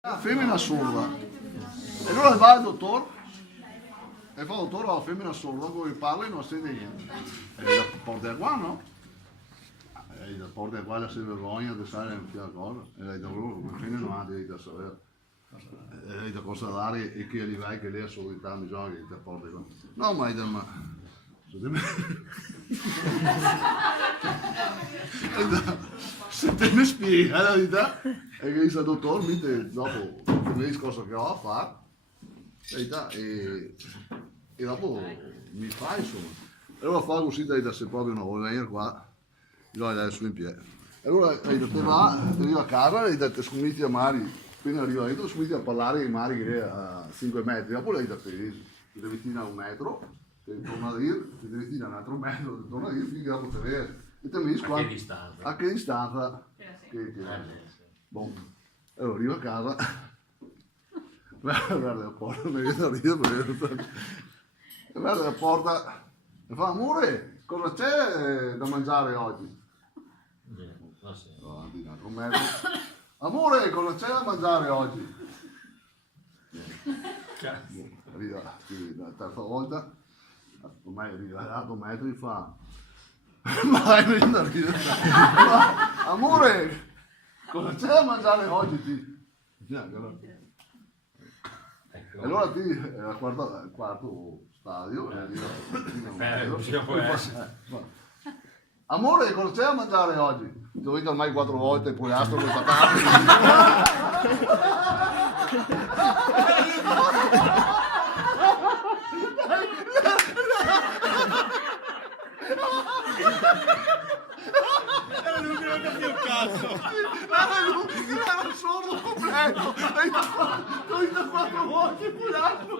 La femmina sorda. E allora va al dottore e fa dottore alla femmina sorda, poi parla e non sente niente. E la porta qua, no? E la porta qua, la si vergogna di stare in quella cosa. E lei da loro, come fine non ha diritto a sapere. E lei da cosa dare e che gli vai che lei ha solidità, bisogna che ti porti qua. No, ma... Se te ne spiega la verità è che il dottore mi dice dopo mi cosa che ho a fare e dopo mi fa insomma e allora fa così se proprio non vuole venire qua io la su in piedi e allora te va arriva a casa e ti scommetti a Mari quindi arriva dentro scommetti a parlare di Mari che è a 5 metri dopo lei ti devi tirare a 1 metro ti torna a dire ti devi tirare un altro metro ti torna a dire finché dopo te vedi e te mi dici A che distanza? a che distanza che bon. Allora arrivo a casa guarda la porta mi viene a ridere guarda la porta e fa amore cosa c'è da mangiare oggi? Avanti un altro metro amore cosa c'è da mangiare oggi? Arriva la terza volta ormai arriva all'altro metro e fa ma vai a ridere amore cosa c'è da mangiare oggi ti? E allora ti al quarto stadio e amore cosa c'è da mangiare oggi? Ti ho detto ormai 4 volte poi astro con patate Lui non capiva un cazzo! Era sordo completo! Hai detto 4 volte poi astro